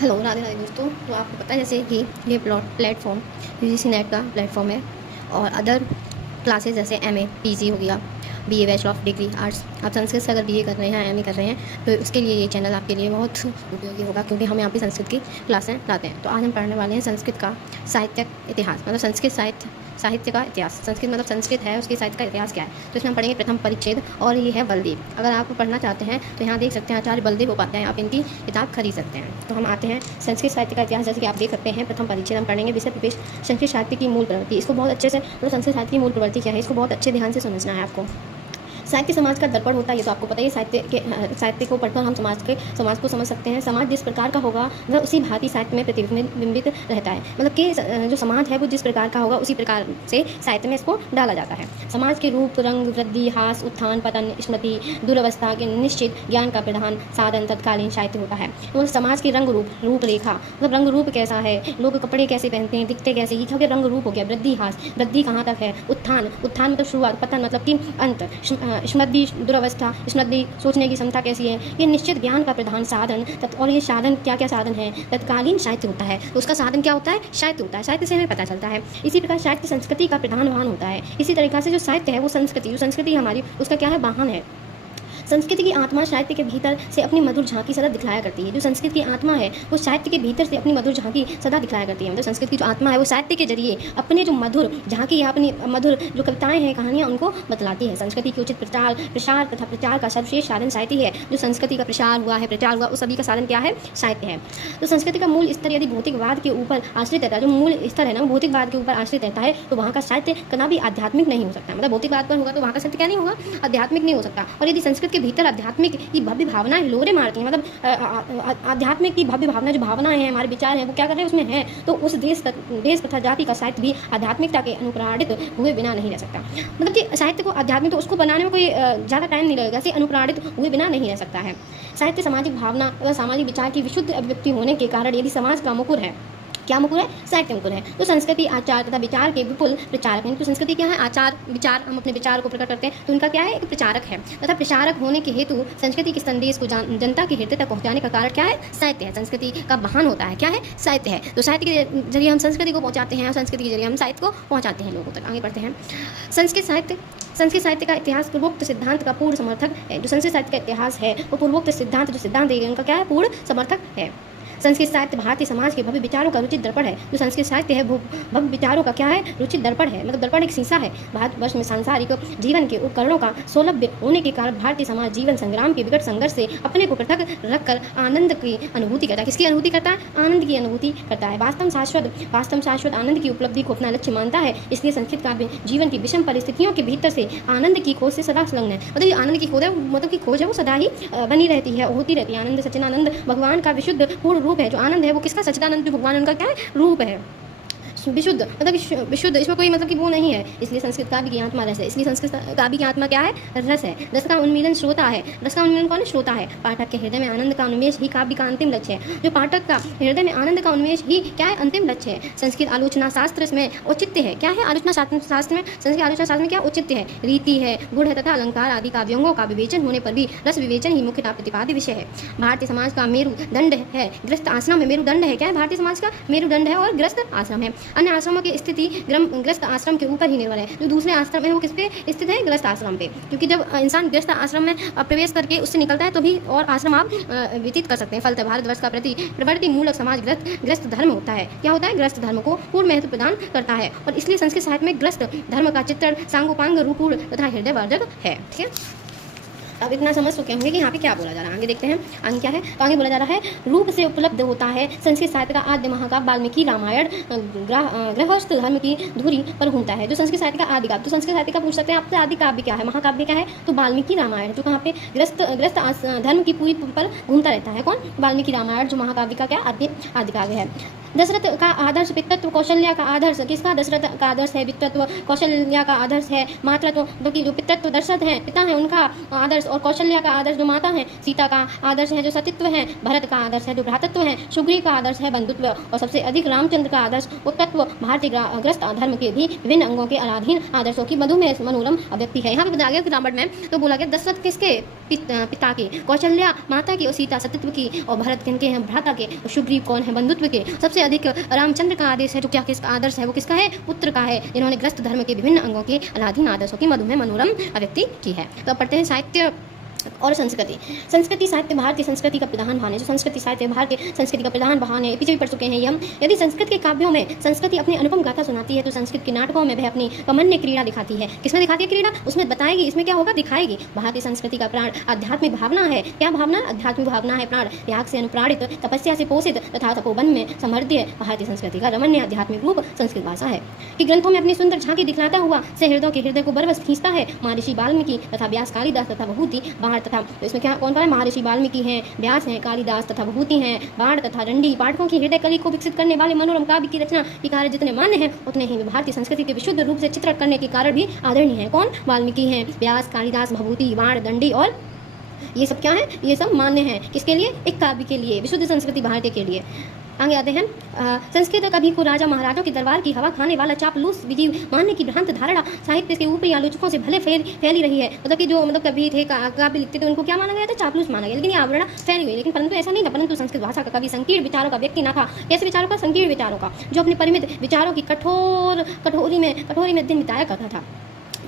Hello, Radhe Radhe दोस्तों। तो आपको पता है जैसे कि ये प्लेटफॉर्म यूजीसी नेट का प्लेटफॉर्म है और अदर क्लासेस जैसे एमए, पीजी हो गया, BA bachelor of degree arts. आप संस्कृत से अगर बीए कर रहे हैं, एमए कर रहे हैं तो उसके लिए ये चैनल आपके लिए बहुत उपयोगी होगा, क्योंकि हम यहाँ पे संस्कृत की क्लासें लाते हैं। तो आज हम पढ़ने वाले हैं संस्कृत का साहित्यिक इतिहास, मतलब संस्कृत साहित्य का इतिहास। संस्कृत मतलब संस्कृत है, उसके साहित्य का इतिहास क्या है। तो इसमें हम पढ़ेंगे प्रथम परिच्छेद, और ये है बलदेव। अगर आप पढ़ना चाहते हैं तो यहाँ देख सकते हैं आचार्य बलदेव उपाध्याय, आप इनकी किताब खरीद सकते हैं। तो हम आते हैं संस्कृत साहित्य का इतिहास। जैसे कि आप देख सकते हैं प्रथम परिच्छेद हम पढ़ेंगे विषय प्रवेश संस्कृत साहित्य की मूल प्रवृत्ति। इसको बहुत अच्छे से, मतलब संस्कृत साहित्य की मूल प्रवृत्ति क्या है, इसको बहुत अच्छे ध्यान से समझना है आपको। साहित्य समाज का दर्पण होता है, ये तो आपको पता ही। साहित्य को पढ़कर हम समाज को समझ सकते हैं। समाज जिस प्रकार का होगा वह उसी भांति साहित्य में प्रतिबिंबित रहता है, मतलब कि जो समाज है वो जिस प्रकार का होगा उसी प्रकार से साहित्य में इसको डाला जाता है। समाज के रूप, रंग, वृद्धि, हास, उत्थान, पतन, स्मृति, दुरवस्था के निश्चित ज्ञान का प्रधान साधन तत्कालीन साहित्य होता है। तो समाज की रंग रूपरेखा, मतलब रंग रूप कैसा है, लोग कपड़े कैसे पहनते हैं, दिखते कैसे, ये क्या रंग रूप हो गया। वृद्धि, हास, वृद्धि कहाँ तक है। उत्थान मतलब शुरुआत, पतन मतलब कि अंत, स्मृति दुरावस्था, स्मृति सोचने की क्षमता कैसी है, ये निश्चित ज्ञान का प्रधान साधन। और ये साधन क्या क्या साधन है, तत्कालीन साहित्य होता है। तो उसका साधन क्या होता है, साहित्य होता है। साहित्य से हमें पता चलता है। इसी प्रकार साहित्य संस्कृति का प्रधान वाहन होता है। इसी तरीक़ा से जो साहित्य है वो संस्कृति हमारी, उसका क्या है, वाहन है। संस्कृति की आत्मा साहित्य के भीतर से अपनी मधुर झांकी सदा दिखलाया करती है। जो संस्कृत की आत्मा है वो साहित्य के भीतर से अपनी मधुर झांकी सदा दिखलाया करती है। मतलब संस्कृत की जो आत्मा है वो साहित्य के जरिए अपने जो मधुर झांकी या अपनी मधुर जो कविताएं हैं, कहानियां, उनको बतलाती है। संस्कृति की उचित प्रसार तथा प्रचार का सर्वश्रेष्ठ साधन साहित्य है। जो संस्कृति का प्रसार हुआ है, प्रचार हुआ, उस सभी का साधन क्या है, साहित्य है। तो संस्कृति का मूल स्तर यदि भौतिकवाद के ऊपर आश्रित रहता है, जो मूल स्तर है ना वो भौतिकवाद के ऊपर आश्रित रहता है, तो वहाँ का साहित्य कदा भी आध्यात्मिक नहीं हो सकता। मतलब भौतिकवाद पर होगा तो वहाँ का साहित्य क्या नहीं होगा, आध्यात्मिक नहीं हो सकता। और यदि संस्कृत के भीतर आध्यात्मिक की भव्य भावनाएं लोरे मारती हैं, मतलब आध्यात्मिक की भव्य भावना, जो भावनाएं हैं, हमारे विचार हैं, वो क्या कर रहे हैं, उसमें हैं, तो उस देश तथा जाति का साहित्य भी आध्यात्मिकता के अनुप्राणित हुए बिना नहीं रह सकता। मतलब कि साहित्य को आध्यात्मिक, तो उसको बनाने में कोई ज़्यादा टाइम नहीं लगेगा, ऐसे अनुप्राणित हुए बिना नहीं रह सकता है। साहित्य सामाजिक भावना व सामाजिक विचार की विशुद्ध अभिव्यक्ति होने के कारण यदि समाज का मुकुर है, क्या मुकुर है, साहित्य मुकुर है। तो संस्कृति आचार तथा विचार के विपुल प्रचारक हैं। तो संस्कृति क्या है, आचार विचार, हम अपने विचार को प्रकट करते हैं, तो उनका क्या है, एक प्रचारक है। तथा प्रचारक होने के हेतु संस्कृति के संदेश को जनता के हृदय तक पहुंचाने का कारण क्या है, साहित्य है। संस्कृति का वाहन होता है, क्या है, साहित्य है। तो साहित्य के जरिए हम संस्कृति को पहुँचाते हैं और संस्कृति के जरिए हम साहित्य को पहुँचाते हैं लोगों तक। आगे बढ़ते हैं। संस्कृत साहित्य का इतिहास पूर्वोक्त सिद्धांत का पूर्ण समर्थक है। जो संस्कृत साहित्य का इतिहास है वो पूर्वोक्त सिद्धांत, जो सिद्धांत है उनका क्या है, पूर्ण समर्थक है। संस्कृत साहित्य भारतीय समाज के भव्य विचारों का रुचित दर्पण है। जो संस्कृत साहित्य है वो भव्य विचारों का क्या है, रुचित दर्पण है। मतलब दर्पण एक शीशा है। भारतवर्ष में सांसारिक जीवन के उपकरणों का सौलभ्य होने के कारण भारतीय समाज जीवन संग्राम के विकट संघर्ष से अपने को पृथक रखकर आनंद की अनुभूति करता है। किसकी अनुभूति करता है, आनंद की अनुभूति करता है। वास्तव शाश्वत आनंद की उपलब्धि को अपना लक्ष्य मानता है। इसलिए संस्कृत काव्य जीवन की विषम परिस्थितियों के भीतर से आनंद की खोज से सदा संलग्न है। मतलब आनंद की खोज है, मतलब की खोज है वो सदा ही बनी रहती है, होती रहती है। आनंद सच्चिदानंद भगवान का विशुद्ध पूर्ण रूप है। जो आनंद है वो किसका, सच्चिदानंद जो भगवान, उनका क्या है, रूप है, विशुद्ध, मतलब विशुद्ध, इसमें कोई मतलब कि वो नहीं है। इसलिए संस्कृत काव्य की आत्मा रस है। इसलिए संस्कृत काव्य की आत्मा क्या है, रस है। रस का उन्मीलन श्रोता है। रस का उन्मीलन कौन है, श्रोता है। पाठक के हृदय में आनंद का उन्मेष ही काव्य का अंतिम लक्ष्य है। जो पाठक का हृदय में आनंद का उन्मेष ही क्या है, अंतिम लक्ष्य है। संस्कृत आलोचना शास्त्र में औचित्य है। क्या है, आलोचना शास्त्र में, संस्कृत आलोचना शास्त्र में क्या औचित्य है, रीति है, गुण है तथा अलंकार आदि काव्यों का विवेचन होने पर भी रस विवेचन ही मुख्यतः प्रतिपाद्य विषय है। भारतीय समाज का मेरुदंड है गृहस्थ आश्रम है। मेरुदंड है, क्या है, भारतीय समाज का मेरुदंड है और गृहस्थ आश्रम है। अन्य आश्रमों की स्थिति गृहस्थ आश्रम के ऊपर ही निर्भर है। जो दूसरे आश्रम है वो किस पे स्थित है, गृहस्थ आश्रम पे। क्योंकि जब इंसान गृहस्थ आश्रम में प्रवेश करके उससे निकलता है तो भी और आश्रम आप व्यतीत कर सकते हैं। फलतः भारतवर्ष का प्रवृत्ति मूलक समाज गृहस्थ धर्म होता है। क्या होता है, गृहस्थ धर्म को पूर्ण महत्व प्रदान करता है। और इसलिए संस्कृत साहित्य में गृहस्थ धर्म का चित्रण सांगोपांग रूपूर्ण तथा हृदयवर्धक है। ठीक है, अब इतना समझ चुके होंगे कि यहाँ पे क्या बोला जा रहा है। आगे देखते हैं, आगे क्या है, तो आगे बोला जा रहा है रूप से उपलब्ध होता है। संस्कृत साहित्य का आद्य महाकाव्य वाल्मीकि रामायण गृहस्थ धर्म की धुरी पर घूमता है। जो संस्कृत साहित्य का आदि काव्य, तो संस्कृत साहित्य का पूछ सकते हैं आपसे आदि काव्य क्या है, महाकाव्य क्या है, तो वाल्मीकि रामायण, जो कहाँ पे गृहस्थ धर्म की पूरी पर घूमता रहता है। कौन, वाल्मीकि रामायण, जो महाकाव्य का क्या आदि काव्य है। दशरथ का आदर्श पितृत्व, कौशल्या का आदर्श, किसका, दशरथ का आदर्श है पितृत्व, कौशल्या का आदर्श है मातृत्व। क्योंकि जो पितृत्व दशरथ है, पिता है, उनका आदर्श और कौशल्या का आदर्श जो माता है, सीता का आदर्श है जो सतीत्व है, भरत का आदर्श है जो भ्रातृत्व है, सुग्रीव का आदर्श है बंधुत्व और सबसे अधिक रामचंद्र का आदर्श उत्तत्व भारतीय ग्रस्त धर्म के भी विभिन्न अंगों के आराधीन आदर्शों की मधुमेह मनोरम अभिव्यक्ति है। यहाँ पे बताया गया रामायण में तो बोला गया दशरथ किसके पिता के, कौशल्या माता की और सीता सतीत्व की और भरत किनके हैं, भ्राता के, और सुग्रीव कौन है, बंधुत्व के। सबसे अधिक रामचंद्र का आदेश है जो क्या किसका आदर्श है, वो किसका है, पुत्र का है, जिन्होंने ग्रस्त धर्म के विभिन्न अंगों के आराधीन आदर्शों की मधुमेह मनोरम अभिव्यक्ति की है। तो अब पढ़ते हैं साहित्य और संस्कृति। संस्कृति साहित्य भारतीय संस्कृति का प्रधान भान है। जो संस्कृति साहित्य भारतीय संस्कृति का प्रधान भान है, पीछे भी पढ़ चुके हैं हम। यदि संस्कृत के काव्यों में संस्कृति अपनी अनुपम गाथा सुनाती है तो संस्कृत के नाटकों में वह अपनी कमन्य क्रीड़ा दिखाती है। किसमें दिखाती है क्रीड़ा, उसमें बताएगी, इसमें क्या होगा, दिखाएगी। भारतीय संस्कृति का प्राण आध्यात्मिक भावना है। क्या भावना, आध्यात्मिक भावना है। प्राण त्याग से अनुप्राणित, तपस्या से पोषित तथा तपोवन में समृद्ध भारतीय संस्कृति का रमणीय आध्यात्मिक रूप संस्कृत भाषा है कि ग्रंथों में अपनी सुंदर झांकी दिखलाता हुआ सहृदयों के हृदय को बरबस खींचता है। महर्षि वाल्मीकि तथा व्यास कालिदास तथा विभूति बाण तथा, इसमें क्या कौन कौन है, महर्षि वाल्मीकि हैं, व्यास हैं, कालिदास तथा विभूति हैं, बाण तथा दंडी। पाठकों की हृदय कली को विकसित करने वाले मनोरम काव्य की रचना के कार्य जितने मान्य हैं उतने ही भारतीय संस्कृति के विशुद्ध रूप से चित्रण करने के कारण भी आदरणीय है। कौन, वाल्मीकि हैं, व्यास, कालिदास, विभूति, बाण, दंडी और ये सब क्या है, ये सब मान्य है। किसके लिए, एक काव्य के लिए, विशुद्ध संस्कृति भारतीय के लिए। आगे आते हैं। संस्कृत कभी को राजा महाराजों के दरबार की हवा खाने वाला चापलूस विजीव मानने की भ्रांत धारणा साहित्य के ऊपरी आलोचकों से भले फैली रही है। मतलब कि जो कवि थे, काव्य लिखते थे, उनको क्या माना गया था, चापलूस माना गया, लेकिन ये आवरणा फैली हुई। लेकिन परंतु ऐसा नहीं था, परंतु संस्कृत भाषा का कवि संकीर्ण विचारों का व्यक्ति ना था। कैसे विचारों का, संकीर्ण विचारों का, जो अपने परिमित विचारों की कठोरी में दिन बिताया करता था।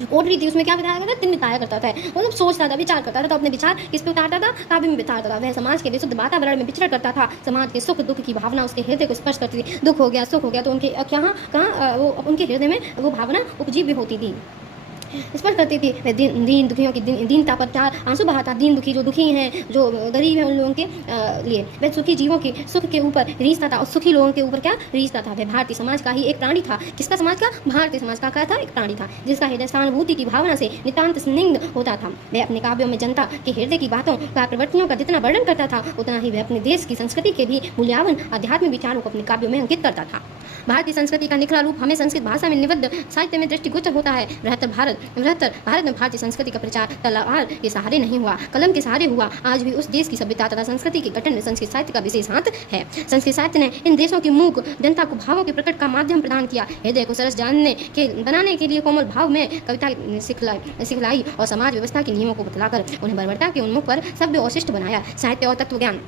कोठरी थी उसमें क्या बिताया करता था, दिन बिताया करता था। मतलब सोचता था, विचार करता था, तो अपने विचार किस पे उतारता था, काव्य में बिताता था। वह समाज के विशुद्ध वातावरण में विचरण करता था। समाज के सुख दुख की भावना उसके हृदय को स्पर्श करती थी। दुख हो गया, सुख हो गया, तो उनके कहाँ वो उनके हृदय में वो भावना उपजीव भी होती थी, स्पर्श करती थी। वह दीन दुखियों की दीनता पर चार आंसू बहाता। दीन दुखी जो दुखी हैं, जो गरीब हैं, उन लोगों के लिए वह सुखी जीवों के सुख के ऊपर रीझता था और सुखी लोगों के ऊपर क्या रीझता था। वह भारतीय समाज का ही एक प्राणी था। किसका समाज का, भारतीय समाज का क्या था, एक प्राणी था, जिसका हृदय सहानुभूति की भावना से नितांत स्निग्ध होता था। वह अपने काव्यों में जनता के हृदय की बातों का प्रवृत्तियों का जितना वर्णन करता था उतना ही वह अपने देश की संस्कृति के भी मूल्यवान आध्यात्मिक विचारों को अपने काव्यों में अंकित करता था। भारतीय संस्कृति का निखरा रूप हमें संस्कृत भाषा में निबद्ध साहित्य में दृष्टिगोचर होता है। बृहत्तर भारत में भारतीय संस्कृति का प्रचार तलवार के सहारे नहीं हुआ, कलम के सहारे हुआ। आज भी उस देश की सभ्यता तथा संस्कृति के गठन में संस्कृत साहित्य का विशेष हाथ है। संस्कृत साहित्य ने इन देशों की मूक जनता को भावों के प्रकट का माध्यम प्रदान किया। हृदय को सरस बनाने के लिए कोमल भाव में कविता सिखलाई और समाज व्यवस्था के नियमों को बतलाकर उन्हें बर्बरता के उन्मुख पर सभ्य और शिष्ट बनाया। साहित्य और तत्व ज्ञान।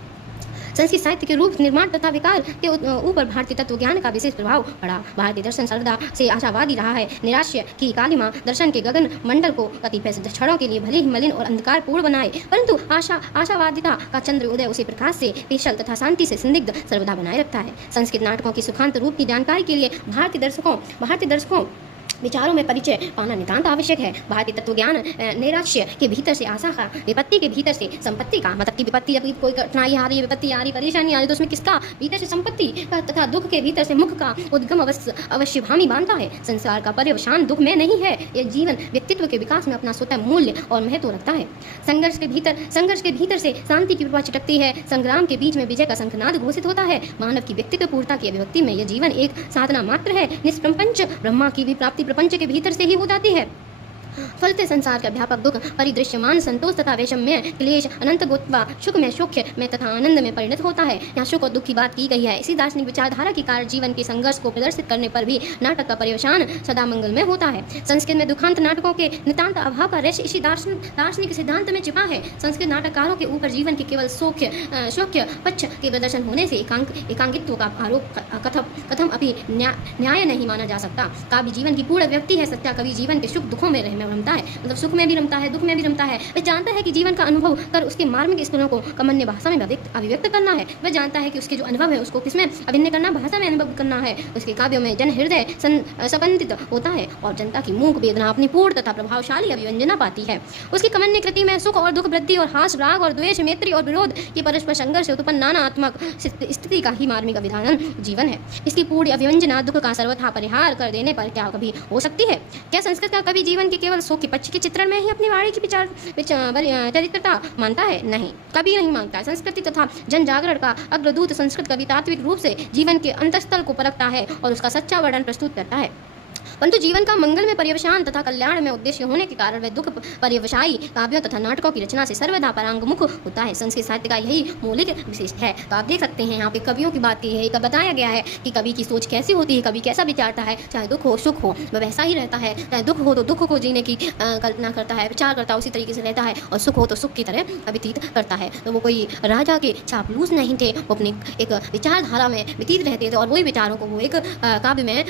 संस्कृत साहित्य के रूप निर्माण तथा विकार के ऊपर भारतीय तत्व ज्ञान का विशेष प्रभाव पड़ा। भारतीय दर्शन सर्वदा से आशावादी रहा है। निराश्य की कालिमा दर्शन के गगन मंडल को कतिपय क्षणों के लिए भले ही मलिन और अंधकारपूर्ण बनाए, परंतु आशावादिता का चंद्र उदय उसी प्रकाश से पेशल तथा शांति से संदिग्ध सर्वदा बनाए रखता है। संस्कृत नाटकों की सुखांत रूप की जानकारी के लिए भारतीय दर्शकों विचारों में परिचय पाना नितांत आवश्यक है। भारतीय तत्वज्ञान नैराश्य के भीतर से आशा का, विपत्ति के भीतर से संपत्ति का, मतलब की विपत्ति, जब कोई कठिनाई आ रही है, विपत्ति आ रही, परेशानी आ रही, तो उसमें किसका, भीतर से संपत्ति का तथा दुख के भीतर से मुख का उद्गम अवश्य भामी बांधता है। संसार का पर्यवसान दुख में नहीं है। यह जीवन व्यक्तित्व के विकास में अपना स्वतः मूल्य और महत्व रखता है। संघर्ष के भीतर से शांति की प्रभा छिटकती है। संग्राम के बीच में विजय का शंखनाद घोषित होता है। मानव की व्यक्तित्व पूर्णता की अभिव्यक्ति में यह जीवन एक साधना मात्र है। निष्प्रपंच ब्रह्मा की भी प्राप्ति प्रपंच के भीतर से ही हो जाती है। फलते संसार का व्यापक दुख परिदृश्यमान संतोष तथा वैषम्य क्लेश अनंत गोत्वा सुख में सौख्य में तथा आनंद में परिणत होता है। यहाँ सुख और दुख की बात की गई है। इसी दार्शनिक विचारधारा के कारण जीवन के संघर्ष को प्रदर्शित करने पर भी नाटक का पर्यवसान सदा मंगल में होता है। संस्कृत में दुखांत नाटकों के नितांत अभाव का रहस्य इसी दार्शनिक सिद्धांत में छिपा है। संस्कृत नाटककारों के ऊपर जीवन के केवल सौख्य पक्ष के प्रदर्शन होने से एकांकित्व का आरोप कथम अपनी न्याय नहीं माना जा सकता। काव्य जीवन की पूर्ण व्यक्ति है। सच्चा कवि जीवन के सुख दुखों में रमता है, मतलब सुख में भी रमता है, दुख में भी रमता है। वह जानता है कि जीवन का अनुभव कर उसके मार्मिक स्कूलों को कमन्य भाषा में अभिव्यक्त करना है। वह जानता है कि उसके जो अनुभव है उसको किसमें अभिनय करना, भाषा में अनुभव करना है। उसके काव्यों में जन हृदय संबंधित होता है और जनता की मूक वेदना अपनी पूर्ण तथा प्रभावशाली अभिव्यंजना पाती है। उसकी कमन्य कृति में सुख और दुख, वृद्धि और हास, राग और द्वेष, मैत्री और विरोध के परस्पर संघर्ष से उत्पन्न नानात्मक स्थिति का ही मार्मिक अभिधान जीवन है। इसकी पूर्ण अभिव्यंजना दुख का सर्वथा परिहार कर देने पर क्या कभी हो सकती है? क्या संस्कृत का कवि जीवन के केवल सुख के पक्ष के चित्रण में ही अपनी वाणी की चरित्रता मानता है? नहीं, कभी नहीं मानता है। संस्कृति तथा जन जागरण का अग्रदूत संस्कृत कवि तात्विक रूप से जीवन के अंतस्थल को परखता है और उसका सच्चा वर्णन प्रस्तुत करता है। परंतु जीवन का मंगल में पर्यवसान तथा कल्याण में उद्देश्य होने के कारण वह दुख पर्यवसायी काव्यों तथा नाटकों की रचना से सर्वदा परांगमुख होता है। संस्कृत साहित्य का यही मौलिक विशेष है। तो आप देख सकते हैं यहाँ पे कवियों की बात की है, बताया गया है कि कवि की सोच कैसी होती है, कवि कैसा विचारता है, चाहे दुख हो सुख हो वह वैसा ही रहता है, चाहे दुख हो तो दुख को जीने की कल्पना करता है, विचार करता है, उसी तरीके से रहता है, और सुख हो तो सुख की तरह व्यतीत करता है। तो वो कोई राजा के चापलूस नहीं थे, वो अपनी एक विचारधारा में व्यतीत रहते थे और वही विचारों को वो एक काव्य में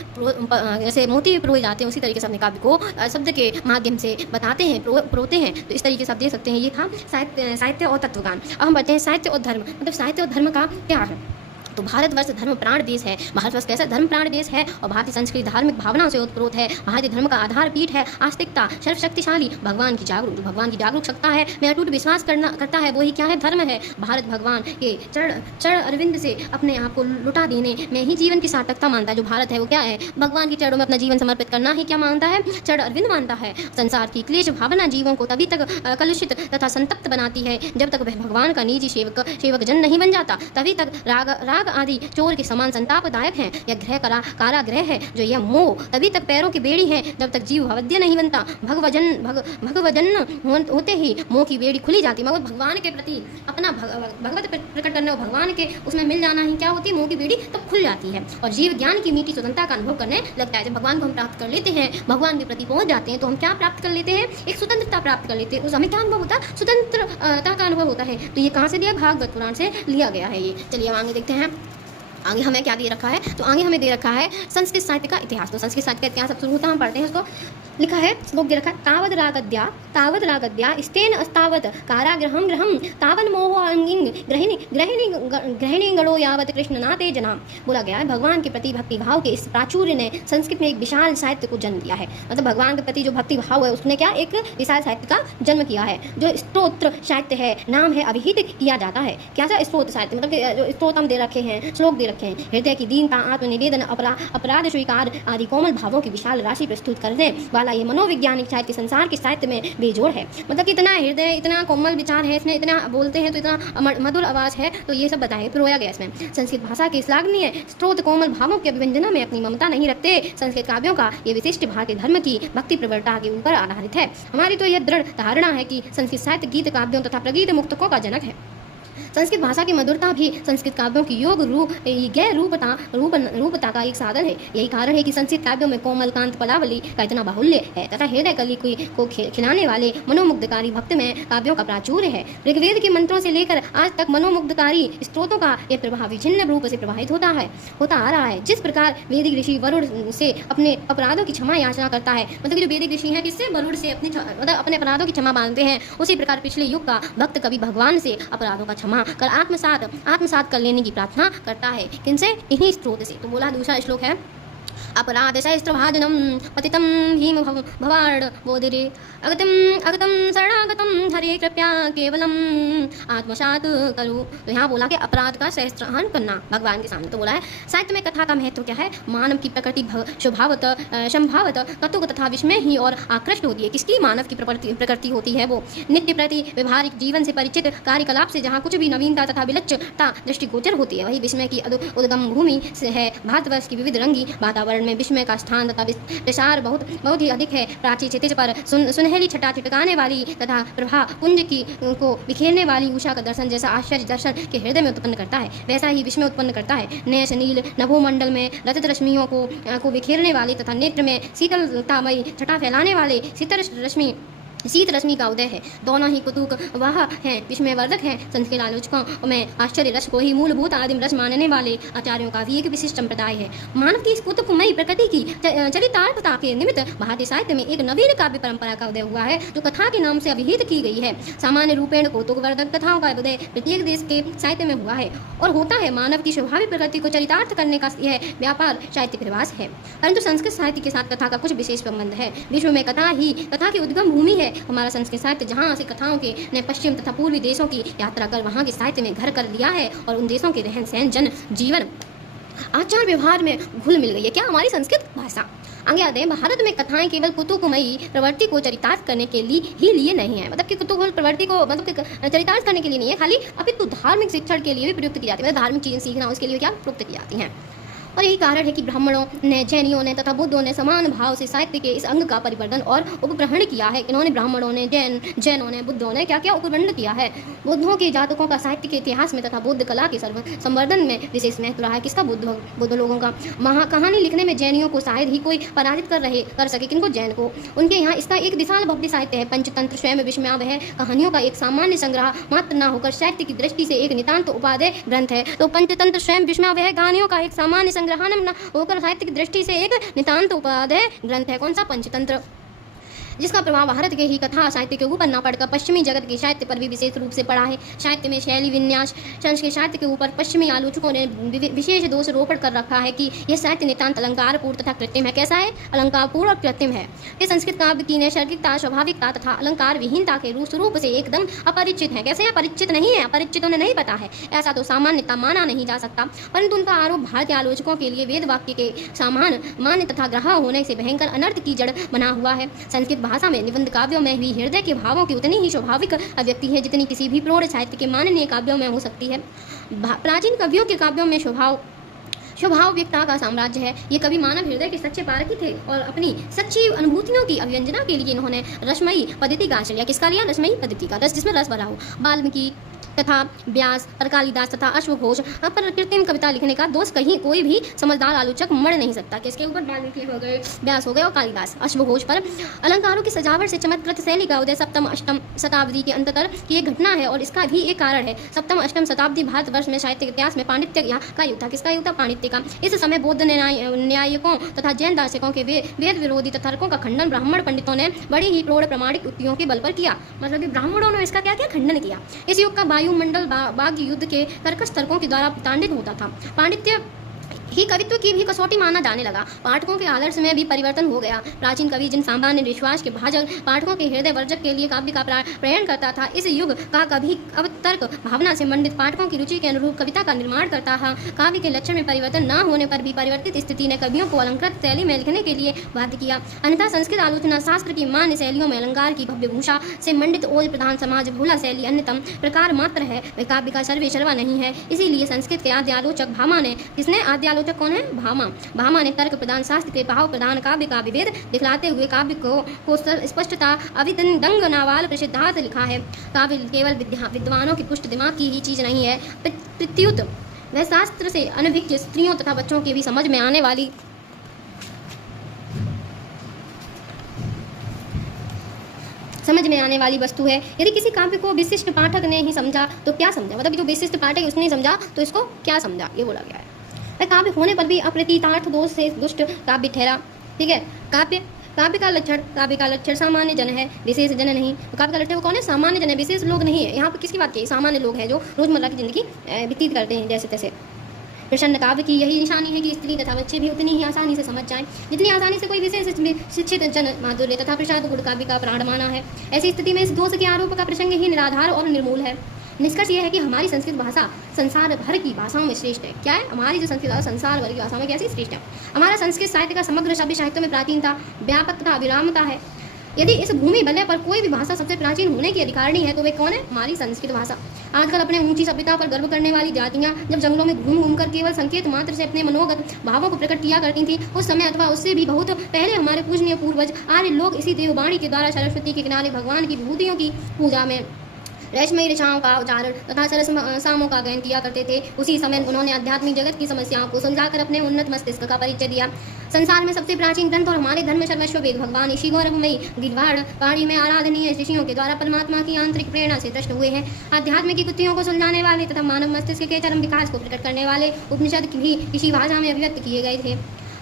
जैसे मोती पिरोए जाते हैं उसी तरीके से अपने काव्य को शब्द के माध्यम से बताते हैं, परोते हैं। तो इस तरीके से आप देख सकते हैं ये था साहित्य और तत्वज्ञान। अब हम बढ़ते हैं साहित्य और धर्म, मतलब साहित्य और धर्म का क्या है। तो भारतवर्ष धर्म प्राण देश है। भारतवर्ष कैसा धर्म प्राण देश है और भारतीय संस्कृति धार्मिक भावनाओं से उत्प्रोत है। भारतीय धर्म का आधार पीठ है आस्तिकता, सर्वशक्तिशाली भगवान की जागरूक, जो भगवान की जागरूक सत्ता है में अटूट विश्वास करता है, वही क्या है, धर्म है। भारत भगवान के चरण अरविंद से अपने आप को लुटा देने में ही जीवन की सार्थकता मानता है। जो भारत है वो क्या है, भगवान के चरणों में अपना जीवन समर्पित करना ही क्या मानता है, चरण अरविंद मानता है। संसार की क्लेश भावना जीवों को तभी तक कलुषित तथा संतप्त बनाती है जब तक वह भगवान का निजी सेवक जन नहीं बन जाता। तभी तक राग आदि चोर के समान संतापदायक है। यह ग्रह कारागृह है जो यह मोह तभी तक पैरों की बेड़ी है जब तक जीव भवद्य नहीं बनता। भगवजन होते ही मोह की बेड़ी खुली जाती, मगर भगवान के प्रति अपना भगवत प्रकट करने और भगवान के उसमें मिल जाना ही क्या होती है, मोह की बेड़ी तब खुल जाती है और जीव ज्ञान की मीठी स्वतंत्रता का अनुभव करने लगता है। जब भगवान को हम प्राप्त कर लेते हैं, भगवान के प्रति पहुंच जाते हैं, तो हम क्या प्राप्त कर लेते हैं, एक स्वतंत्रता प्राप्त कर लेते हैं। उस हमें क्या अनुभव होता है, स्वतंत्रता का अनुभव होता है। तो ये कहाँ से दिया, भागवत पुराण से लिया गया है ये। चलिए अब आगे देखते हैं, आगे हमें क्या दे रखा है। तो आगे हमें दे रखा है संस्कृत साहित्य का इतिहास। तो संस्कृत साहित्य का इतिहास अब शुरू होता है, हम पढ़ते हैं उसको। लिखा है, श्लोक दे रखा है, तावद रागद्या स्तेन अस्तावत कारागृहं गृहं तावन मोहांगिं ग्रहिणी गणो यावत कृष्णनाथे जना। बोला गया है भगवान के प्रति भक्ति भाव के इस प्राचुर्य ने संस्कृत में एक विशाल साहित्य को जन्म दिया है। मतलब भगवान के प्रति जो भक्ति भाव है उसने क्या एक विशाल साहित्य का जन्म किया है। जो स्तोत्र साहित्य है, नाम है अभिहित किया जाता है। क्या सा स्तोत्र साहित्य, मतलब जो स्तोत्र हम दे रखे हैं, श्लोक दे रखे हैं, हृदय की दीनता, आत्मनिवेदन, अपराध स्वीकार आदि कोमल भावों की विशाल राशि प्रस्तुत करने वाला ये मनोवैज्ञानिक साहित्य संसार के साहित्य में बेजोड़ है। मतलब कि इतना हृदय, इतना कोमल विचार है इसमें, इतना बोलते हैं तो इतना मधुर आवाज है, तो ये सब बताए पिरोया गया इसमें। संस्कृत भाषा के श्लाघनीय स्त्रोत कोमल भावों के अभिव्यंजना में अपनी ममता नहीं रखते। संस्कृत काव्यों का ये विशिष्ट भारतीय धर्म की भक्ति प्रवृत्ता के ऊपर आधारित है। हमारी तो यह दृढ़ धारणा है कि संस्कृत साहित्य गीत काव्यों तथा प्रगीत मुक्तकों का जनक है। संस्कृत भाषा की मधुरता भी संस्कृत काव्यों की रूपता का एक साधन है। यही कारण है कि संस्कृत काव्यों में कोमल कांत पदावली का इतना बाहुल्य है तथा हृदय कली को खिलाने वाले मनोमुग्धकारी भक्त में काव्यों का प्राचुर्य है। ऋग्वेद के मंत्रों से लेकर आज तक मनोमुग्धकारी स्त्रोतों का यह प्रभाव विभिन्न रूप से प्रभावित होता आ रहा है। जिस प्रकार वैदिक ऋषि वरुण से अपने अपराधों की क्षमा याचना करता है, मतलब जो वैदिक ऋषि है किससे, वरुण से अपने अपराधों की क्षमा मांगते हैं, उसी प्रकार पिछले युग का भक्त कभी भगवान से अपराधों का क्षमा कर आत्मसात कर लेने की प्रार्थना करता है। किनसे, इन्हीं स्त्रोत से। तो बोला दूसरा श्लोक है, अपराध सहस्त्रभाजनम पतितम भीम भवार्ड बोधिरे अगतम शरणागतम हरे कृपया केवलम आत्मसात करो। तो यहाँ बोला कि अपराध का सहस्त्रहन करना भगवान के सामने। तो बोला है साहित्य में कथा का महत्व क्या है, मानव की प्रकृति संभावत कतुक तथा विस्मय ही और आकृष्ट होती है। किसकी, मानव की प्रकृति होती है वो नित्य प्रति व्यवहारिक जीवन से परिचित कार्यकलाप से जहाँ कुछ भी नवीनता तथा विलक्षणता दृष्टिगोचर होती है, वही विस्मय की उद्गम भूमि से है। भारतवर्ष की विविध रंगी वातावरण में विस्मय का स्थान तथा विचार बहुत ही अधिक है। प्राची क्षितिज पर सुनहरी छटा छिटकाने वाली तथा प्रभा पुंज को बिखेरने वाली उषा का दर्शन जैसा आश्चर्य दर्शन के हृदय में उत्पन्न करता है, वैसा ही विस्मय उत्पन्न करता है। नैश नील नभोमंडल में रजत रश्मियों को बिखेरने वाली तथा नेत्र में शीतलतामयी छटा फैलाने वाले शीत रश्मि का उदय है। दोनों ही कुतुक वह हैं, विस्मयवर्धक हैं। संस्कृत आलोचकों में आश्चर्य रस को ही मूलभूत आदिम रस मानने वाले आचार्यों का भी एक विशिष्ट संप्रदाय है। मानव की इस कुतुकमयी प्रकृति की चरितार्थता के निमित्त भारतीय साहित्य में एक नवीन काव्य परंपरा का उदय हुआ है, जो कथा के नाम से अभिहित की गई है। सामान्य रूपेण कौतुकवर्धक कथाओं का उदय प्रत्येक देश के साहित्य में हुआ है और होता है। मानव की स्वाभाविक प्रकृति को चरितार्थ करने का यह व्यापार साहित्यिक प्रवास है। परंतु संस्कृत साहित्य के साथ कथा का कुछ विशेष संबंध है। विश्व में कथा की उद्गम भूमि है। हमारा संस्कृत साहित्य जहाँ से कथाओं के ने पश्चिम तथा पूर्वी देशों की यात्रा कर वहाँ के साहित्य में घर कर लिया है और उन देशों के रहन सहन, जन जीवन, आचार व्यवहार में घुल मिल गई है। क्या, हमारी संस्कृत भाषा। आगे आते हैं, भारत में कथाएं केवल कुतुकमयी प्रवृत्ति को चरितार्थ करने के लिए नहीं है, मतलब कि कुतूहल प्रवृत्ति को चरितार्थ करने के लिए नहीं है खाली, अपितु धार्मिक शिक्षण के लिए भी प्रयुक्त की जाती है। मतलब धार्मिक चीज़ें सीखना उसके लिए क्या प्रयुक्त की जाती हैं। और यही कारण है कि ब्राह्मणों ने, जैनियों ने तथा बुद्धों ने समान भाव से साहित्य के इस अंग का परिवर्तन और उपग्रहण किया है। इन्होंने ब्राह्मणों ने, जैनों ने, बुद्धों ने क्या क्या उपग्रहण किया है। बुद्धों के जातकों का साहित्य के इतिहास में तथा बुद्ध कला के संवर्धन में विशेष महत्व रहा है। किसका? बुद्ध लोगों का। कहानी लिखने में जैनियों को शायद ही कोई पराजित कर सके। किनको? जैन को। उनके यहाँ इसका एक विशाल भव्य साहित्य है। पंचतंत्र स्वयं विस्मयावह कहानियों का एक सामान्य संग्रह मात्र न होकर साहित्य की दृष्टि से एक नितांत उपादेय ग्रंथ है। तो पंचतंत्र स्वयं विस्मयावह कहानियों का एक सामान्य संग्रह न होकर साहित्य की दृष्टि से एक नितांत उपादेय ग्रंथ है। कौन सा? पंचतंत्र, जिसका प्रभाव भारत के ही कथा साहित्य के ऊपर न पड़कर पश्चिमी जगत के साहित्य पर भी विशेष रूप से पड़ा है। साहित्य में शैली विन्यास संस्कृत साहित्य के ऊपर पश्चिमी आलोचकों ने विशेष दोष रोपण कर रखा है कि यह साहित्य नितांत अलंकारपूर्ण तथा कृत्रिम है। कैसा है? अलंकारपूर्ण और कृत्रिम है। ये संस्कृत काव्य की नैसर्गिकता, स्वाभाविकता तथा अलंकार विहीनता के स्वरूप से एकदम अपरिचित है। कैसे? अपरिचित नहीं है, अपरिचितों ने नहीं पता है, ऐसा तो सामान्यता माना नहीं जा सकता। परंतु उनका आरोप भारतीय आलोचकों के लिए वेद वाक्य के समान मान्य तथा ग्राह्य होने से भयंकर अनर्थ की जड़ बना हुआ है। संस्कृत भाषा में निबंध काव्यों में भी हृदय के भावों की उतनी ही स्वाभाविक अभिव्यक्ति है जितनी किसी भी प्रौढ़ साहित्य के माननीय काव्यों में हो सकती है। प्राचीन कवियों के काव्यों में स्वभाविकता का साम्राज्य है। ये कवि मानव हृदय के सच्चे पारखी थे और अपनी सच्ची अनुभूतियों की अभिव्यंजना के लिए इन्होंने रसमयी पद्धति का आश्रय लिया। किसका लिया? रसमयी पद्धति का, रस जिसमें रस भरा हो। वाल्मीकि तथा व्यास और कालिदास तथा अश्वघोष पर कृत्रिम कविता लिखने का दोष कहीं कोई भी समझदार आलोचक मढ़ नहीं सकता। किसके ऊपर? वाल्मीकि हो गए, व्यास हो गए और कालिदास, अश्वघोष पर। अलंकारों की सजावट से चमत्कृत शैली का उदय सप्तम अष्टम शताब्दी के अंततर की एक घटना है और इसका भी एक कारण है। सप्तम अष्टम शताब्दी भारतवर्ष में साहित्य इतिहास में पांडित्य का युग था। किसका युग था? पांडित्य का। इस समय बौद्ध न्यायिकों तथा जैन दार्शनिकों के वेद विरोधी तर्कों का खंडन ब्राह्मण पंडितों ने बड़ी ही प्रौढ़ प्रमाणिक युक्तियों के बल पर किया। मतलब कि ब्राह्मणों ने इसका क्या किया? खंडन किया। इस युग का वायुमंडल वाग्य युद्ध के कर्कश तर्कों के द्वारा तांडित होता था। पांडित्य ही कवित्व की भी कसौटी माना जाने लगा। पाठकों के आदर्श में भी परिवर्तन हो गया। प्राचीन कवि जिन सामान्य विश्वास के भाजक पाठकों के हृदय वर्जक के लिए काव्य का प्रयण करता था, इस युग का कभी अब तर्क भावना से मंडित पाठकों की रुचि के अनुरूप कविता का निर्माण करता है। काव्य के लक्षण में परिवर्तन न होने पर भी परिवर्तित स्थिति ने कवियों को अलंकृत शैली में लिखने के लिए बाध्य किया। अन्यथा संस्कृत आलोचना शास्त्र की मान्य शैलियों में अलंकार की भव्य भूषा से मंडित ओज प्रधान समाज भूला शैली अन्यतम प्रकार मात्र है, वह काव्य का सर्वा नहीं है। इसीलिए संस्कृत के आद्य आलोचक भामा ने, किसने? आद्य आलोचक कौन है? भामा ने तर्क प्रधान शास्त्र के भाव प्रधान काव्य का विभेद दिखलाते हुए काव्य को स्पष्टता अभिदंग नावाल प्रसिद्धार्थ लिखा है। काव्य केवल विद्वानों की पुष्ट दिमाग की ही चीज नहीं है, प्रत्युत वह शास्त्र से अनभिज्ञ स्त्रियों तथा बच्चों के भी समझ में आने वाली वस्तु है। यदि किसी काव्य को विशिष्ट पाठक ने ही समझा तो क्या समझा? मतलब जो विशिष्ट पाठक उसने समझा तो इसको क्या समझा, ये बोला गया है। काव्य होने पर भी अप्रतीतार्थ दोष से दुष्ट काव्य ठहरा। ठीक है। काव्य का लक्षण सामान्य जन है, विशेष जन नहीं। काव्य का लक्षण कौन है? सामान्य जन है, विशेष लोग नहीं है। यहाँ पर किसकी बात की? सामान्य लोग हैं जो रोजमर्रा की जिंदगी व्यतीत करते हैं जैसे तैसे। प्रसन्न काव्य की यही निशानी है कि स्त्री तथा बच्चे भी उतनी ही आसानी से समझ जाएं जितनी आसानी से कोई विशेष शिक्षित जन माधुर्य तथा प्रसाद गुण काव्य का प्राण माना है। ऐसी स्थिति में इस दोष के आरोप का प्रसंग ही निराधार और निर्मूल है। निष्कर्ष यह है कि हमारी संस्कृत भाषा संसार भर की भाषाओं में श्रेष्ठ है। क्या है? हमारी जो संस्कृत भाषा संसार भर की भाषाओं में कैसी श्रेष्ठ है? हमारा संस्कृत साहित्य का समग्र सभ्य साहित्य में प्राचीनता, व्यापकता, विरामता है। यदि इस भूमि बल्ले पर कोई भी भाषा सबसे प्राचीन होने की अधिकारिणी है तो वे कौन है? हमारी संस्कृत भाषा। आजकल अपने ऊंची सभ्यता पर गर्व करने वाली जातियां जब जंगलों में घूम कर केवल संकेत मात्र से अपने मनोगत भावों को प्रकट किया करती थी, उस समय अथवा उससे भी बहुत पहले हमारे पूजनीय पूर्वज आर्य लोग इसी देववाणी के द्वारा सरस्वती के किनारे भगवान की विभूतियों की पूजा में रेशमयी ऋचाओं का उच्चारण तथा सरस सामों का गायन किया करते थे। उसी समय उन्होंने आध्यात्मिक जगत की समस्याओं को सुलझाकर अपने उन्नत मस्तिष्क का परिचय दिया। संसार में सबसे प्राचीन ग्रंथ और हमारे धर्म सर्वस्व वेद भगवान ऋषि गौरवमयी गिरवाड़ पहाड़ी में आराधनीय ऋषियों के द्वारा परमात्मा की आंतरिक प्रेरणा से दृष्ट हुए हैं। आध्यात्म की कुत्तियों को सुलझाने वाले तथा मानव मस्तिष्क के चरम विकास को प्रकट करने वाले उपनिषद भी इसी भाषा में अभिव्यक्त किए गए थे।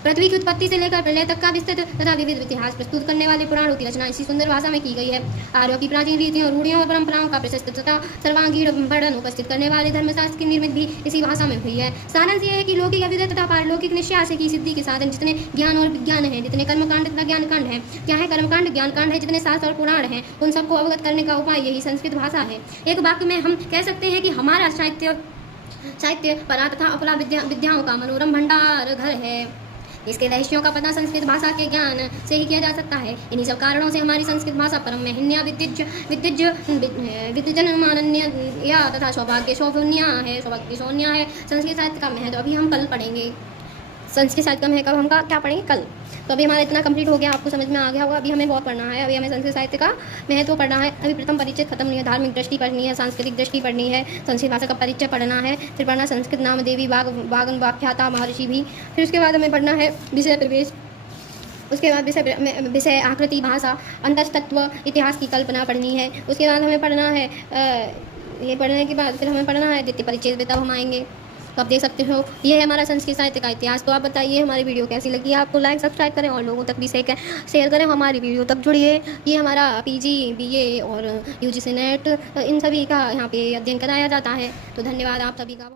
पृथ्वी की उत्पत्ति से लेकर प्रलय तक का विस्तृत तथा विविध इतिहास प्रस्तुत करने वाले पुराणों की रचना इसी सुंदर भाषा में की गई है। आर्यों की प्राचीन रीतियों, रूढ़ियों और परंपराओं का प्रशस्त तथा सर्वांगीण वर्णन उपस्थित करने वाले धर्मशास्त्र की निर्मित भी इसी भाषा में हुई है। सारांश यह है कि लौकिक अभ्युदय तथा पारलौकिक निश्चय की सिद्धि के साधन जितने ज्ञान और विज्ञान है, जितने कर्मकांड तथा ज्ञानकांड है, क्या है कर्मकांड ज्ञानकांड है, जितने शास्त्र और पुराण है, उन सबको अवगत करने का उपाय यही संस्कृत भाषा है। एक वाक्य में हम कह सकते हैं कि हमारा साहित्य परा तथा अपरा विद्याओं का मनोरम भंडार घर है। इसके रहस्यों का पता संस्कृत भाषा के ज्ञान से ही किया जा सकता है। इन्हीं सब कारणों से हमारी संस्कृत भाषा परम महिन्या विद्यजन मानन्य या तथा सौभाग्य शोभन्या है। संस्कृत साहित्य का महत्व अभी हम कल पढ़ेंगे। संस्कृत साहित्य का महत्व हम का क्या पढ़ेंगे कल। तो अभी हमारा इतना कंप्लीट हो गया, आपको समझ में आ गया होगा। अभी हमें बहुत पढ़ना है, अभी हमें संस्कृत साहित्य का महत्व पढ़ना है। अभी प्रथम परिचय खत्म नहीं है, धार्मिक दृष्टि पढ़नी है, सांस्कृतिक दृष्टि पढ़नी है, संस्कृत भाषा का परिचय पढ़ना है, फिर पढ़ना संस्कृत नाम देवी वागन व्याख्याता महर्षि भी। फिर उसके बाद हमें पढ़ना है विषय प्रवेश, उसके बाद विषय आकृति भाषा अंतस्तत्व इतिहास की कल्पना पढ़नी है। उसके बाद हमें पढ़ना है ये पढ़ने के बाद फिर हमें पढ़ना है द्वितीय परिचय, तब हम आएंगे। तो आप देख सकते हो ये है हमारा संस्कृत साहित्य का इतिहास। तो आप बताइए हमारी वीडियो कैसी लगी, आपको लाइक सब्सक्राइब करें और लोगों तक भी शेयर करें, हमारी वीडियो तक जुड़िए। ये हमारा PG BA और UGC नेट इन सभी का यहाँ पे अध्ययन कराया जाता है। तो धन्यवाद आप सभी का।